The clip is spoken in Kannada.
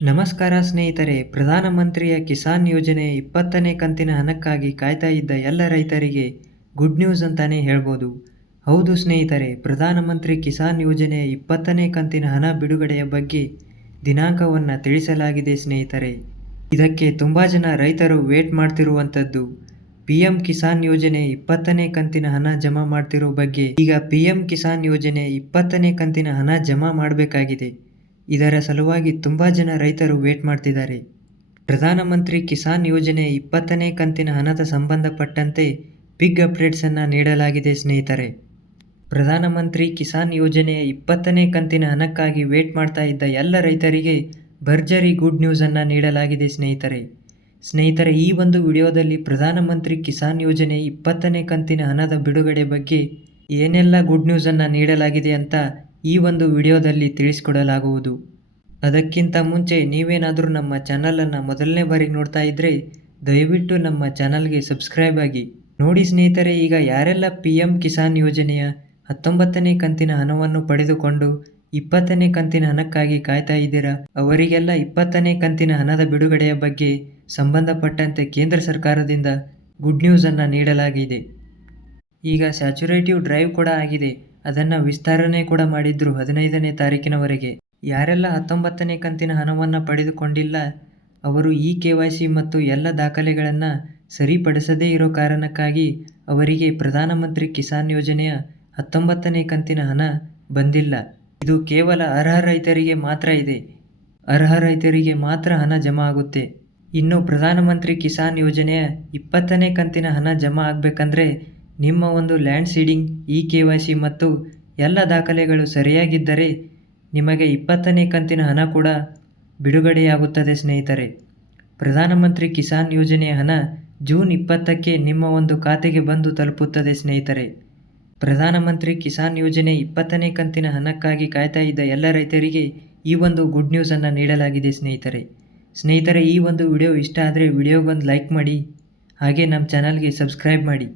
ನಮಸ್ಕಾರ ಸ್ನೇಹಿತರೆ ಪ್ರಧಾನಮಂತ್ರಿಯ ಕಿಸಾನ್ ಯೋಜನೆ ಇಪ್ಪತ್ತನೇ ಕಂತಿನ ಹಣಕ್ಕಾಗಿ ಕಾಯ್ತಾ ಇದ್ದ ಎಲ್ಲ ರೈತರಿಗೆ ಗುಡ್ ನ್ಯೂಸ್ ಅಂತಾನೆ ಹೇಳ್ಬೋದು. ಹೌದು ಸ್ನೇಹಿತರೆ ಪ್ರಧಾನಮಂತ್ರಿ ಕಿಸಾನ್ ಯೋಜನೆ ಇಪ್ಪತ್ತನೇ ಕಂತಿನ ಹಣ ಬಿಡುಗಡೆಯ ಬಗ್ಗೆ ದಿನಾಂಕವನ್ನು ತಿಳಿಸಲಾಗಿದೆ ಸ್ನೇಹಿತರೆ. ಇದಕ್ಕೆ ತುಂಬ ಜನ ರೈತರು ವೇಟ್ ಮಾಡ್ತಿರುವಂಥದ್ದು ಪಿ ಎಂ ಕಿಸಾನ್ ಯೋಜನೆ ಇಪ್ಪತ್ತನೇ ಕಂತಿನ ಹಣ ಜಮಾ ಮಾಡ್ತಿರೋ ಬಗ್ಗೆ ಈಗ ಪಿ ಎಂ ಕಿಸಾನ್ ಯೋಜನೆ ಇಪ್ಪತ್ತನೇ ಕಂತಿನ ಹಣ ಜಮಾ ಮಾಡಬೇಕಾಗಿದೆ. ಇದರ ಸಲುವಾಗಿ ತುಂಬ ಜನ ರೈತರು ವೇಟ್ ಮಾಡ್ತಿದ್ದಾರೆ. ಪ್ರಧಾನಮಂತ್ರಿ ಕಿಸಾನ್ ಯೋಜನೆ ಇಪ್ಪತ್ತನೇ ಕಂತಿನ ಹಣದ ಸಂಬಂಧಪಟ್ಟಂತೆ ಬಿಗ್ ಅಪ್ಡೇಟ್ಸನ್ನು ನೀಡಲಾಗಿದೆ ಸ್ನೇಹಿತರೆ. ಪ್ರಧಾನಮಂತ್ರಿ ಕಿಸಾನ್ ಯೋಜನೆಯ ಇಪ್ಪತ್ತನೇ ಕಂತಿನ ಹಣಕ್ಕಾಗಿ ವೇಟ್ ಮಾಡ್ತಾ ಇದ್ದ ಎಲ್ಲ ರೈತರಿಗೆ ಭರ್ಜರಿ ಗುಡ್ ನ್ಯೂಸನ್ನು ನೀಡಲಾಗಿದೆ ಸ್ನೇಹಿತರೆ. ಸ್ನೇಹಿತರೆ, ಈ ಒಂದು ವಿಡಿಯೋದಲ್ಲಿ ಪ್ರಧಾನಮಂತ್ರಿ ಕಿಸಾನ್ ಯೋಜನೆ ಇಪ್ಪತ್ತನೇ ಕಂತಿನ ಹಣದ ಬಿಡುಗಡೆ ಬಗ್ಗೆ ಏನೆಲ್ಲ ಗುಡ್ ನ್ಯೂಸನ್ನು ನೀಡಲಾಗಿದೆ ಅಂತ ಈ ಒಂದು ವಿಡಿಯೋದಲ್ಲಿ ತಿಳಿಸ್ಕೊಡಲಾಗುವುದು. ಅದಕ್ಕಿಂತ ಮುಂಚೆ ನೀವೇನಾದರೂ ನಮ್ಮ ಚಾನಲನ್ನು ಮೊದಲನೇ ಬಾರಿ ನೋಡ್ತಾ ಇದ್ದರೆ ದಯವಿಟ್ಟು ನಮ್ಮ ಚಾನಲ್ಗೆ ಸಬ್ಸ್ಕ್ರೈಬ್ ಆಗಿ. ನೋಡಿ ಸ್ನೇಹಿತರೆ, ಈಗ ಯಾರೆಲ್ಲ ಪಿ ಎಂ ಕಿಸಾನ್ ಯೋಜನೆಯ ಹತ್ತೊಂಬತ್ತನೇ ಕಂತಿನ ಹಣವನ್ನು ಪಡೆದುಕೊಂಡು ಇಪ್ಪತ್ತನೇ ಕಂತಿನ ಹಣಕ್ಕಾಗಿ ಕಾಯ್ತಾ ಇದ್ದೀರಾ? ಅವರಿಗೆಲ್ಲ ಇಪ್ಪತ್ತನೇ ಕಂತಿನ ಹಣದ ಬಿಡುಗಡೆಯ ಬಗ್ಗೆ ಸಂಬಂಧಪಟ್ಟಂತೆ ಕೇಂದ್ರ ಸರ್ಕಾರದಿಂದ ಗುಡ್ ನ್ಯೂಸನ್ನು ನೀಡಲಾಗಿದೆ. ಈಗ ಸ್ಯಾಚುರೇಟಿವ್ ಡ್ರೈವ್ ಕೂಡ ಆಗಿದೆ. ಅದನ್ನು ವಿಸ್ತರಣೆ ಕೂಡ ಮಾಡಿದ್ರು ಹದಿನೈದನೇ ತಾರೀಕಿನವರೆಗೆ. ಯಾರೆಲ್ಲ ಹತ್ತೊಂಬತ್ತನೇ ಕಂತಿನ ಹಣವನ್ನು ಪಡೆದುಕೊಂಡಿಲ್ಲ, ಅವರು ಇ ಕೆ ವೈ ಸಿ ಮತ್ತು ಎಲ್ಲ ದಾಖಲೆಗಳನ್ನು ಸರಿಪಡಿಸದೇ ಇರೋ ಕಾರಣಕ್ಕಾಗಿ ಅವರಿಗೆ ಪ್ರಧಾನಮಂತ್ರಿ ಕಿಸಾನ್ ಯೋಜನೆಯ ಹತ್ತೊಂಬತ್ತನೇ ಕಂತಿನ ಹಣ ಬಂದಿಲ್ಲ. ಇದು ಕೇವಲ ಅರ್ಹ ರೈತರಿಗೆ ಮಾತ್ರ ಇದೆ. ಅರ್ಹ ರೈತರಿಗೆ ಮಾತ್ರ ಹಣ ಜಮಾ ಆಗುತ್ತೆ. ಇನ್ನು ಪ್ರಧಾನಮಂತ್ರಿ ಕಿಸಾನ್ ಯೋಜನೆಯ ಇಪ್ಪತ್ತನೇ ಕಂತಿನ ಹಣ ಜಮಾ ಆಗಬೇಕಂದ್ರೆ ನಿಮ್ಮ ಒಂದು land seeding e K Y C ಮತ್ತು ಎಲ್ಲ ದಾಖಲೆಗಳು ಸರಿಯಾಗಿದ್ದರೆ ನಿಮಗೆ ಇಪ್ಪತ್ತನೇ ಕಂತಿನ ಹಣ ಕೂಡ ಬಿಡುಗಡೆಯಾಗುತ್ತದೆ, ಸ್ನೇಹಿತರೆ. ಪ್ರಧಾನಮಂತ್ರಿ ಕಿಸಾನ್ ಯೋಜನೆಯ ಹಣ ಜೂನ್ ಇಪ್ಪತ್ತಕ್ಕೆ ನಿಮ್ಮ ಒಂದು ಖಾತೆಗೆ ಬಂದು ತಲುಪುತ್ತದೆ, ಸ್ನೇಹಿತರೆ. ಪ್ರಧಾನಮಂತ್ರಿ ಕಿಸಾನ್ ಯೋಜನೆ ಇಪ್ಪತ್ತನೇ ಕಂತಿನ ಹಣಕ್ಕಾಗಿ ಕಾಯ್ತಾ ಇದ್ದ ಎಲ್ಲ ರೈತರಿಗೆ ಈ ಒಂದು ಗುಡ್ ನ್ಯೂಸನ್ನು ನೀಡಲಾಗಿದೆ, ಸ್ನೇಹಿತರೆ. ಸ್ನೇಹಿತರೆ, ಈ ಒಂದು ವಿಡಿಯೋ ಇಷ್ಟ ಆದರೆ ವಿಡಿಯೋಗೊಂದು ಲೈಕ್ ಮಾಡಿ, ಹಾಗೆ ನಮ್ಮ ಚಾನಲ್ಗೆ ಸಬ್ಸ್ಕ್ರೈಬ್ ಮಾಡಿ.